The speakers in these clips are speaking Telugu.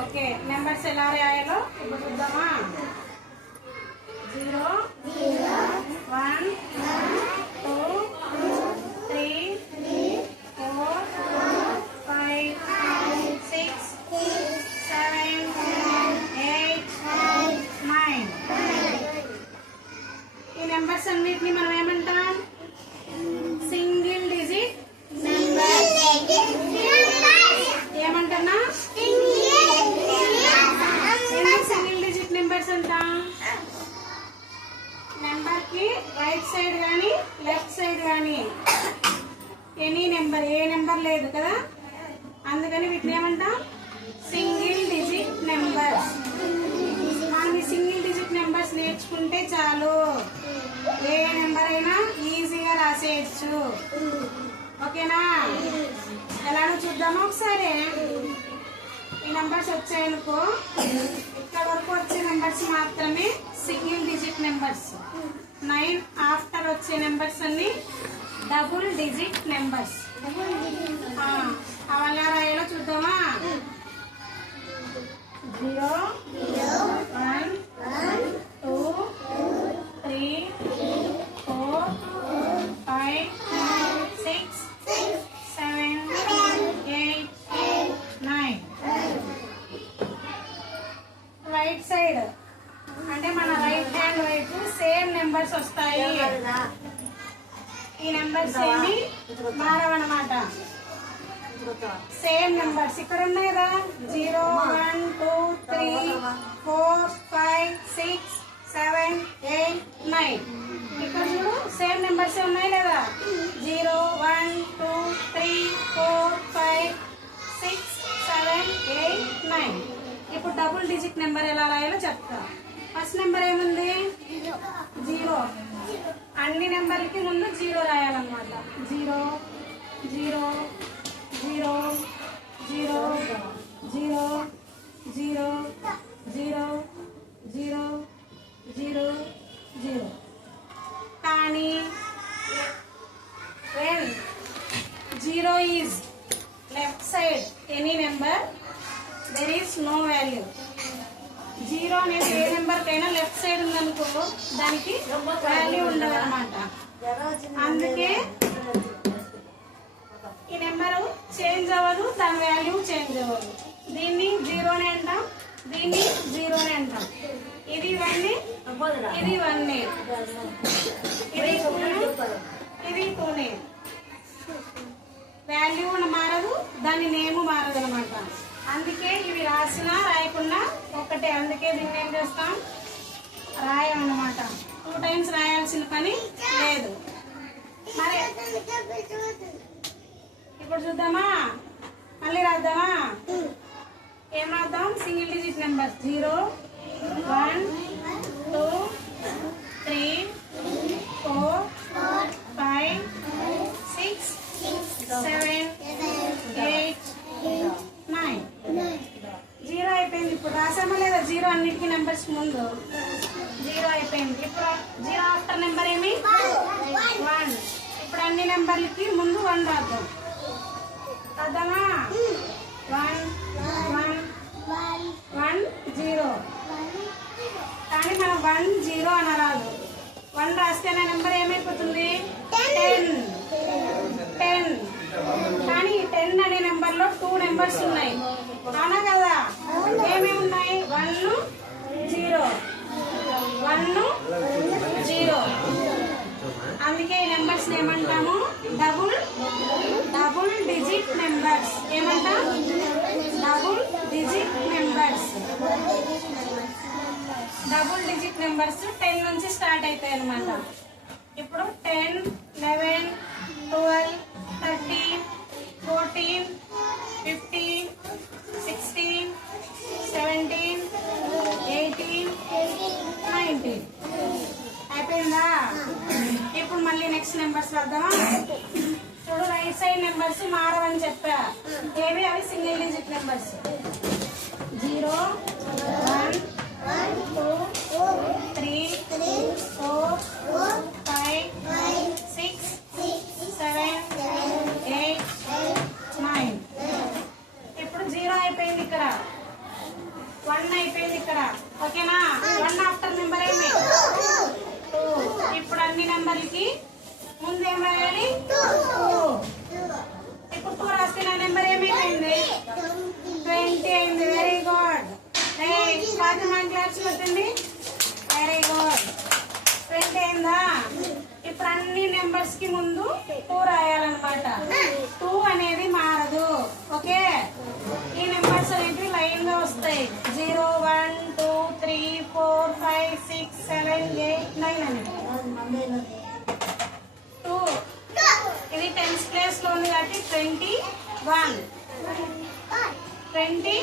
ఓకే, నెంబర్స్ ఎలా రాయాలో ఇప్పుడు చూద్దామా. 0 1 2 3 4 5 6 7 8 9. ఈ నెంబర్స్ అన్నిటిని మనం ఏమంటాం? Single digit number. ఏమంటున్నా? సింగిల్ డిజిట్ నెంబర్స్ అంటాం. నెంబర్ కి రైట్ సైడ్ కానీ లెఫ్ట్ సైడ్ కానీ ఎనీ నెంబర్, ఏ నెంబర్ లేదు కదా, అందుకని వీటిని ఏమంటాం? Single digit numbers. మనం ఈ సింగిల్ డిజిట్ నెంబర్స్ నేర్చుకుంటే చాలు, ఏ నెంబర్ అయినా ఈజీగా రాసేయచ్చు. ఓకేనా? ఎలానో చూద్దామా ఒకసారి. ఈ నెంబర్స్ వచ్చాయనుకో, ఇక్కడ వరకు వచ్చే నెంబర్స్ మాత్రమే సింగిల్ డిజిట్ నెంబర్స్. 9 ఆఫ్టర్ వచ్చే నెంబర్స్ అన్ని డబుల్ డిజిట్ నెంబర్స్. అవి ఎలా రాయాలో చూద్దామా. 0 1 2 3 4 5 6 7 8 9. రైట్ సైడ్ అంటే మన రైట్ హ్యాండ్ వైపు సేమ్ నెంబర్స్ వస్తాయి. ఈ నెంబర్స్ ఏమి మారవన్నమాట, సేమ్ నెంబర్స్ ఇక్కడ ఉన్నాయి కదా. 0 1 2 3 4 5 6 7 8 9. ఇక్కడ చూడు సేమ్ నెంబర్స్ ఉన్నాయి లేదా. 0 1 2 3 4 5 6 7 8 9. ఇప్పుడు డబుల్ డిజిట్ నెంబర్ ఎలా రాయాలో చెప్తా. ఫస్ట్ నెంబర్ ఏముంది? 0. అన్ని నెంబర్లకి ముందు 0 రాయాలన్నమాట. 0 0 0 0 0 0 0 0 0 0. కానీ when 0 is left side any number, there is no value. 0 అనేది ఏ నెంబర్ కైనా లెఫ్ట్ సైడ్ ఉందనుకో దానికి వాల్యూ ఉండదు అనమాట. అందుకే ఈ నెంబరు చేంజ్ అవ్వదు, దాని వాల్యూ చేంజ్ అవ్వదు. దీన్ని 0 నే అంటాం, దీన్ని 0 నే అంటాం. ఇది 1, ఇది 1, ఇది 2, ఇది 2. వాల్యూ మారదు, దాని నేమ్ మారదు అనమాట. అందుకే ఇవి రాసినా రాయకుండా ఒక్కటే. అందుకే దీన్ని ఏం చేస్తాం? రాయమన్నమాట. 2 టైమ్స్ రాయాల్సిన పని లేదు. మరి ఇప్పుడు చూద్దామా, మళ్ళీ రాద్దామా. ఏం రాద్దాం? Single digit numbers. 0 1 2 3 4 5 6 7 8 9. 0 అయిపోయింది. ఇప్పుడు రాసామా లేదా 0 అన్నిటికీ నెంబర్స్ ముందు? 0 అయిపోయింది. ఇప్పుడు 0 ఆఫ్టర్ నెంబర్ ఏమి? 1. ఇప్పుడు అన్ని నెంబర్లకి ముందు 1 రాద్దాం. రాద్దామా? 1 1 1 0. కానీ మనం 1 0 అనరాదు. 1 రాస్తే నా నెంబర్ ఏమైపోతుంది? 10. 10. కానీ 10 అనే నెంబర్ లో 2 నెంబర్స్ ఉన్నాయి, అవునా కదా? ఏమేమి ఉన్నాయి? 1 0 1 0. అందుకే ఈ నెంబర్స్ ఏమంటాము? Double digit numbers. ఏమంటాం? Double digit numbers. Double digit numbers 10 నుంచి స్టార్ట్ అవుతాయి అన్నమాట. ఇప్పుడు 10 11 12 13 14 15 16 17 18 19 అయిపోయిందా? ఇప్పుడు మళ్ళీ నెక్స్ట్ నెంబర్స్ రాద్దామా. చూడు రైట్ సైడ్ నెంబర్స్ మారవని చెప్పా. ఏవి అవి? Single digit numbers. 0 1 2 3 4 5 6 7 8 9. ఇప్పుడు 0 అయిపోయింది ఇక్కడ. 1 అయిపోయింది ఇక్కడ. ఓకేనా? 1 ఆఫ్టర్ నెంబర్ ఏమి 2. ఇప్పుడు అన్ని నెంబర్లకి ముందు ఏం రాయాలి 2. ఇప్పుడు 2 రాస్తే నా నెంబర్ ఏమైపోయింది 20 అయింది. Very good. ఫాతిమా క్లాస్ వచ్చింది. Very good. 20 అయిందా? ఇప్పుడు అన్ని నెంబర్స్ కి ముందు 2 రాయాలన్నమాట. 2 అనేది మారదు. ఓకే, ఈ నెంబర్స్ అనేవి లైన్ గా వస్తాయి. 0 1 2 3 4 5 6 7 8 9 అనేది 2. ఇది 10th ప్లేస్ లో ఉంది కాబట్టి 21 22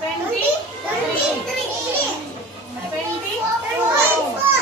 23 24